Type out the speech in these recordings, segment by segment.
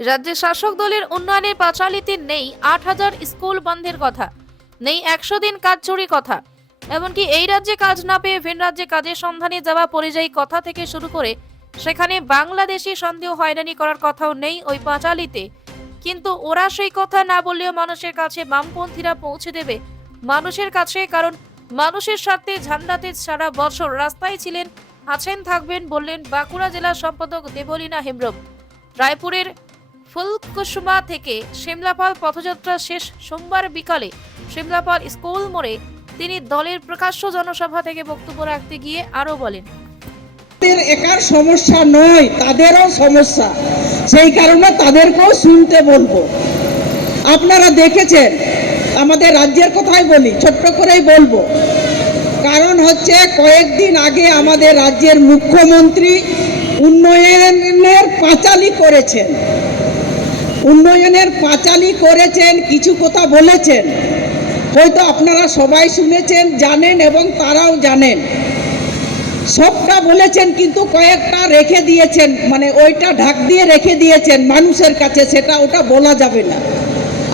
রাজ্যের শাসক দলের উন্নয়নের পাঁচালিতে নেই আট হাজার স্কুল বন্ধের কথা, নেই একশো দিন কাজ চুরি কথা। এমনকি এই রাজ্যে কাজ না পেয়ে ভিন রাজ্যে কাজের সন্ধানে যাওয়া পরিযায়ী কথা থেকে শুরু করে সেখানে বাংলাদেশি সন্দেহ হয়রানি করার কথাও নেই ওই পাঁচালিতে। কিন্তু ওরা সেই কথা না বললেও মানুষের কাছে বামপন্থীরা পৌঁছে দেবে মানুষের কাছে, কারণ মানুষের স্বার্থে ঝান্ডাতে সারা বছর রাস্তায় ছিলেন, আছেন থাকবেন বললেন বাঁকুড়া জেলার সম্পাদক দেবলীনা হেমব্রম। রায়পুরের ফুলকুসুমা থেকে সিমলাপাল পথযাত্রা শেষ সোমবার বিকালে সিমলাপাল স্কুল মোড়ে তিনি দলের প্রকাশ্য জনসভা থেকে বক্তব্য রাখতে গিয়ে আরও বলেন একার সমস্যা নয়, তাদেরও সমস্যা। সেই কারণে তাদেরকেও শুনতে বলব। আপনারা দেখেছেন, আমাদের রাজ্যের কথাই বলি, ছোট্ট করেই বলব। কারণ হচ্ছে, কয়েকদিন আগে আমাদের রাজ্যের মুখ্যমন্ত্রী উন্নয়নের পাঁচালি করেছেন। উন্নয়নের পাঁচালি করেছেন, কিছু কথা বলেছেন। হয়তো আপনারা সবাই শুনেছেন, জানেন এবং তারাও জানেন। সবটা বলেছেন কিন্তু কয়েকটা রেখে দিয়েছেন মানে ওইটা ঢাক দিয়ে রেখে দিয়েছেন মানুষের কাছে, সেটা ওটা বলা যাবে না।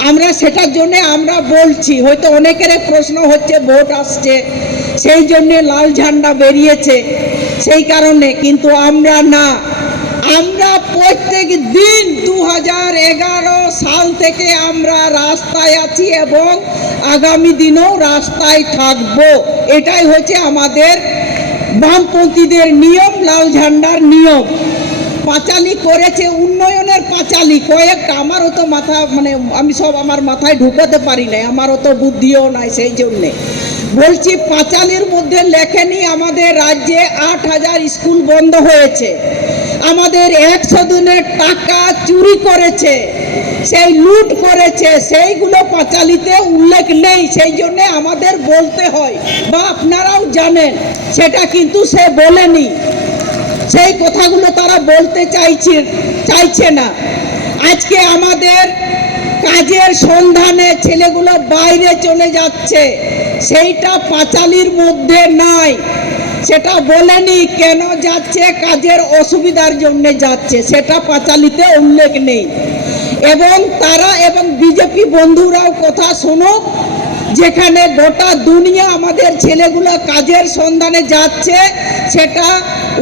আমরা সেটার জন্যে আমরা বলছি, হয়তো অনেকের প্রশ্ন হচ্ছে, ভোট আসছে, সেই জন্যে লাল ঝান্ডা বেরিয়েছে, সেই কারণে, কিন্তু আমরা না। আমরা প্রত্যেক দিন দু হাজার এগারো সাল থেকে আমরা রাস্তায় আছি এবং আগামী দিনেও রাস্তায় থাকব। এটাই হচ্ছে আমাদের বামপন্থীদের নিয়ম, লাল ঝান্ডার নিয়ম। পাঁচালি করেছে, উন্নয়নের পাঁচালি। কয়েকটা, আমারও তো মাথা মানে আমি সব আমার মাথায় ঢুকাতে পারি নাই, আমারও তো বুদ্ধিও নাই সেই জন্যে। বলছি, পাঁচালির মধ্যে লেখেনি আমাদের রাজ্যে আট হাজার স্কুল বন্ধ হয়েছে। আমাদের একশো দিনের টাকা চুরি করেছে, সেই লুট করেছে, সেইগুলো পাঁচালিতে উল্লেখ নেই, সেই জন্য আমাদের বলতে হয়। বা আপনারাও জানেন, সেটা কিন্তু সে বলেনি। সেই কথাগুলো তারা বলতে চাইছে চাইছে না। আজকে আমাদের কাজের সন্ধানে ছেলেগুলো বাইরে চলে যাচ্ছে, সেইটা পাঁচালির মধ্যে নাই। সেটা বলেনি কেন যাচ্ছে, কাজের অসুবিধার জন্য যাচ্ছে, সেটা পাঁচালিতে উল্লেখ নেই। এবং তারা এবং বিজেপি বন্ধুরাও কথা শুনুক, যেখানে গোটা দুনিয়া আমাদের ছেলেগুলো কাজের সন্ধানে যাচ্ছে, সেটা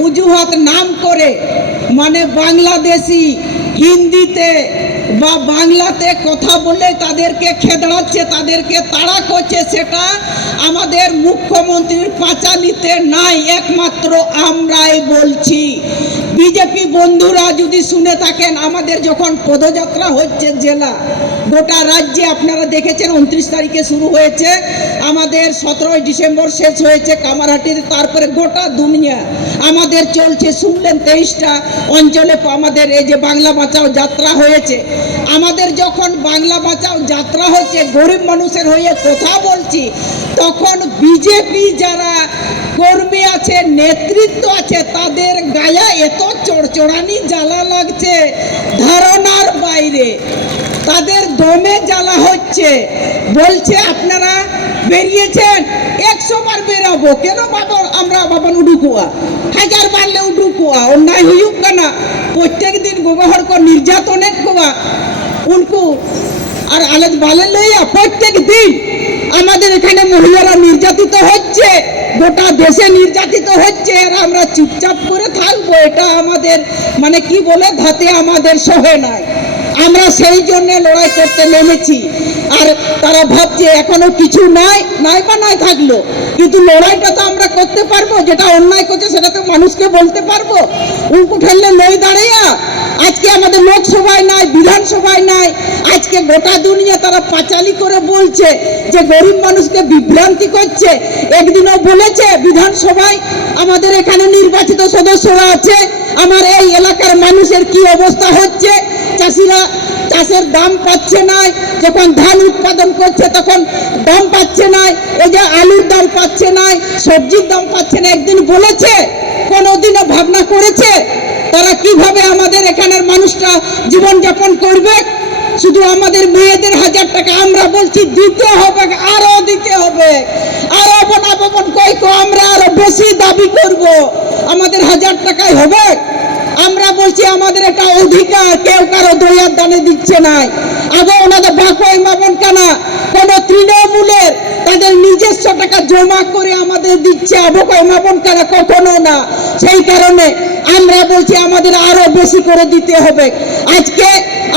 উজুহাত নাম করে মানে বাংলাদেশি হিন্দিতে বা বাংলাতে কথা বলে তাদেরকে খেদড়াচ্ছে, তাদেরকে তাড়া করছে, সেটা আমাদের মুখ্যমন্ত্রীর পাঁচালিতে নাই। একমাত্র আমরাই বলছি। বিজেপি বন্ধুরা যদি শুনে থাকেন, আমাদের যখন পদযাত্রা হচ্ছে জেলা, গোটা রাজ্যে আপনারা দেখেছেন উনত্রিশ তারিখে শুরু হয়েছে। আমাদের সতেরোই ডিসেম্বর শেষ হয়েছে কামারহাটির, তারপরে গোটা দুনিয়া। আমাদের চলছে শুনলেন তেইশটা অঞ্চলে আমাদের এই যে বাংলা বাঁচাও যাত্রা হয়েছে। আমাদের যখন বাংলা বাঁচাও যাত্রা হচ্ছে, গরিব মানুষের হয়ে কথা বলছি। তখন বিজেপি যারা কর্মী আছে, নেতৃত্ব আছে, তাদের গায়ে এত চড়চড়ানি জ্বালা লাগছে, ধারণার বাইরে। তাদের দমে জ্বালা হচ্ছে। বলছে, আপনারা বেরিয়েছেন, একশো বার বেরাবো। কেন বাবা, আমরা বাবা উডুকুয়া হাজার বারলে উডুকুয়া অন্যায় হুইুক কেনা প্রত্যেক দিন ব্যবহার কর, নির্যাতনের কোয়া উনকু আর আলেদ বালে লইয়া প্রত্যেক দিন আমাদের এখানে মহিলারা নির্যাতিত হচ্ছে, গোটা দেশে নির্যাতিত হচ্ছে আর আমরা চুপচাপ করে থাকব, এটা আমাদের মানে কি বলে, ধাতে আমাদের সহে নাই। আমরা সেই জন্য লড়াই করতে নেমেছি। আর তারা ভাবছে এখনও কিছু নাই নাই বা নাই থাকল। কিন্তু লড়াইটা তো আমরা করতে পারব, যেটা অন্যায় করছে সেটা তো মানুষকে বলতে পারব। উল্কু ঠেললে লই দাঁড়িয়ে আজকে আমাদের লোকসভায় নাই, বিধানসভায় নাই, আজকে গোটা দুনিয়া তারা পাঁচালি করে বলছে যে গরিব মানুষকে বিভ্রান্তি করছে। একদিনও বলেছে বিধানসভায় আমাদের এখানে নির্বাচিত সদস্যরা আছে, আমার এই এলাকার মানুষের কি অবস্থা হচ্ছে? চাষিরা চাষের দাম পাচ্ছে না, যখন ধান উৎপাদন করছে তখন দাম পাচ্ছে না, এই যে আলুর দাম পাচ্ছে না, সবজির দাম পাচ্ছে না, একদিন বলেছে, কোনোদিনও ভাবনা করেছে, তারা কীভাবে আমাদের এখানের মানুষটা জীবনযাপন করবে? শুধু আমাদের মেয়েদের হাজার টাকা, আমরা বলছি দিতে হবে, আরও দিতে হবে। আরও বনাবো বন কই কো, আমরা আরও বেশি দাবি করব। আমাদের হাজার টাকায় হবে? আমরা বলছি, আমাদের একটা অধিকার, কেউ কারও দয়ার দানে দিচ্ছে নাই। আগে ওনাদের বাকয় মামন কানা কোন তৃণমূলের তাদের নিজস্ব টাকা জমা করে আমাদের দিচ্ছে আবকায় মামন কানা কখনো না। সেই কারণে আমরা বলছি, আমাদের আরও বেশি করে দিতে হবে। আজকে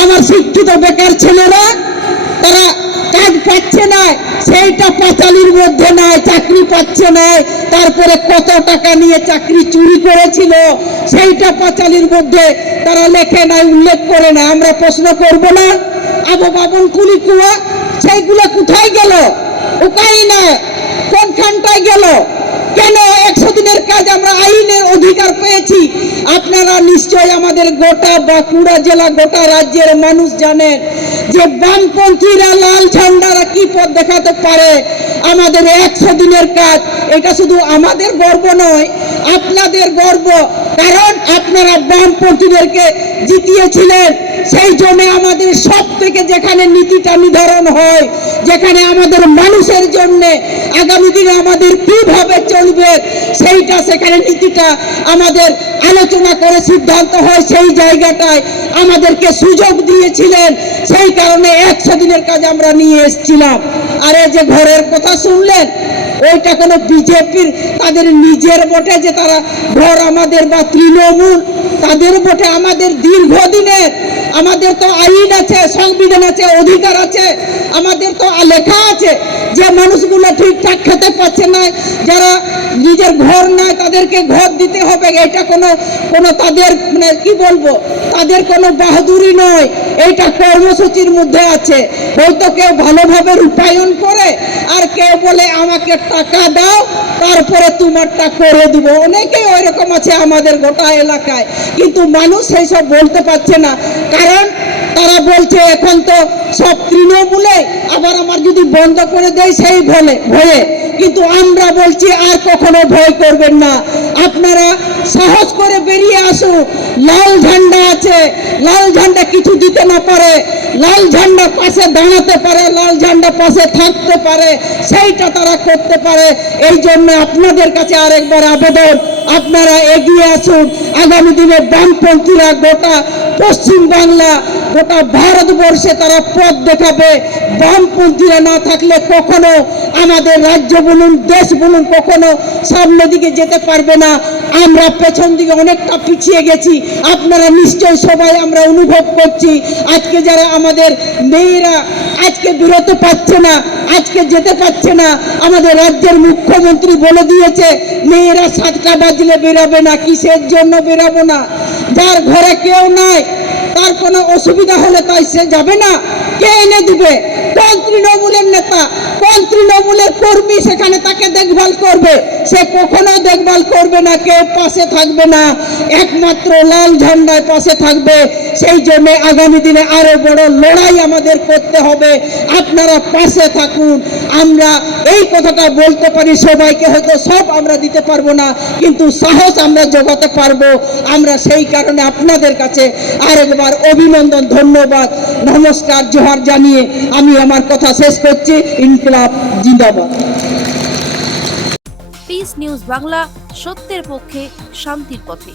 আমার শিক্ষিত বেকার ছেলেরা, তারা কাজ পাচ্ছে না, সেইটা পাঁচালির মধ্যে নাই, চাকরি পাচ্ছে না। তারপরে কত টাকা নিয়ে চাকরি চুরি করেছিল, সেইটা পাঁচালির মধ্যে তারা লেখে নাই, উল্লেখ করে না আমরা প্রশ্ন করব না, আবু বাবন কুলি কুয়া, সেইগুলো কোথায় গেল? উপায় না কোনখানটায় গেল? কেন একশো দিনের কাজ আমরা আইনের অধিকার পেয়েছি? আপনারা নিশ্চয় আমাদের গোটা বাঁকুড়া জেলা, গোটা রাজ্যের মানুষ জানেন যে বামপন্থীরা লাল ঝান্ডারা কি পথ দেখাতে পারে? আমাদের একশো দিনের কাজ। এটা শুধু আমাদের গর্ব নয়, আপনাদের গর্ব। কারণ আপনারা বামপন্থীদেরকে জিতিয়েছিলেন। সেই জন্য আমাদের সব থেকে যেখানে নীতিটা নির্ধারণ হয়, যেখানে আমাদের মানুষের জন্য আগামী দিনে আমাদের কীভাবে চলবে, সেইটা সেখানে নীতিটা আমাদের আলোচনা করে সিদ্ধান্ত হয়। সেই জায়গাটায় আমাদেরকে সুযোগ দিয়েছিলেন। সেই কারণে একশো দিনের কাজ আমরা নিয়ে এসেছিলাম। আর যে ঘরের কথা শুনলেন, ওইটা কোনো বিজেপির, তাদের নিজের বটে যে তারা ঘর আমাদের বা তৃণমূল তাদের বটে আমাদের দীর্ঘদিনের আমাদের তো আইন আছে, সংবিধান আছে, অধিকার আছে, আমাদের তো লেখা আছে যে মানুষগুলো ঠিকঠাক খেতে পাচ্ছে না, যারা নিজের ঘর নয় তাদেরকে ঘর দিতে হবে, এটা কোনো কোনো তাদের মানে কি বলব, তাদের কোনো বাহাদুরি নয়। এইটা কর্মসূচির মধ্যে আছে। হয়তো কেউ ভালোভাবে রূপায়ণ করে, আর কেউ বলে, আমাকে টাকা দাও, তারপরে তোমারটা করে দিব। অনেকেই ওই রকম আছে আমাদের গোটা এলাকায়। কিন্তু মানুষ সেই সব বলতে পারছে না। কারণ তারা বলছে, এখন তো সব তৃণমূলে আবার আমার যদি বন্ধ করে দেয় সেই ভয়ে। কিন্তু আমরা বলছি আর কখনো ভয় করবেন না। আপনারা সাহস করে বেরিয়ে আসুন। লাল ঝান্ডা আছে। লাল ঝান্ডা কিছু দিতে না পারে। লাল ঝান্ডা পাশে দাঁড়াতে পারে, লাল ঝান্ডা পাশে থাকতে পারে। সেইটা তারা করতে পারে। এই জন্য আপনাদের কাছে আরেকবার আবেদন, আপনারা এগিয়ে আসুন। আগামী দিনে বামপন্থীরা গোটা পশ্চিম বাংলা গোটা ভারতবর্ষে তারা পথ দেখাবে, বামপন্থীরা না থাকলে কখনো আমাদের রাজ্য বলুন, দেশ বলুন কখনো সামনের দিকে যেতে পারবে না। আমরা পেছন দিকে অনেকটা পিছিয়ে গেছি। আপনারা নিশ্চয় সবাই আমরা অনুভব করছি। আজকে যারা আমাদের মেয়েরা আজকে বেরোতে পারছে না, আজকে যেতে পারছে না, আমাদের রাজ্যের মুখ্যমন্ত্রী বলে দিয়েছে, মেয়েরা সাতটা বাজলে বেরাবে না, কিসের জন্য বেরাবো না? যার ঘরে কেউ নাই কোনো অসুবিধা হলে তাই সে যাবে না। কে এনে দিবে? কোন তৃণমূলের নেতা কোন তৃণমূলের কর্মী সেখানে তাকে দেখভাল করবে, সে কখনো দেখভাল করবে না, কেউ পাশে থাকবে না। একমাত্র লাল ঝান্ডায় পাশে থাকবে। সেই জন্য আগামী দিনে আরও বড় লড়াই আমাদের করতে হবে। আপনারা পাশে থাকুন। আমরা এই কথাটা বলতে পারি, সবাইকে হয়তো সব আমরা দিতে পারব না, কিন্তু সাহস আমরা জোগাতে পারব। আমরা সেই কারণে আপনাদের কাছে আরেকবার অভিনন্দন, ধন্যবাদ। নমস্কার, জোহার জানিয়ে আমি আমার কথা শেষ করছি। ইনকলাব জিন্দাবাদ। পিস নিউজ বাংলা সত্যের পক্ষে শান্তির পথে।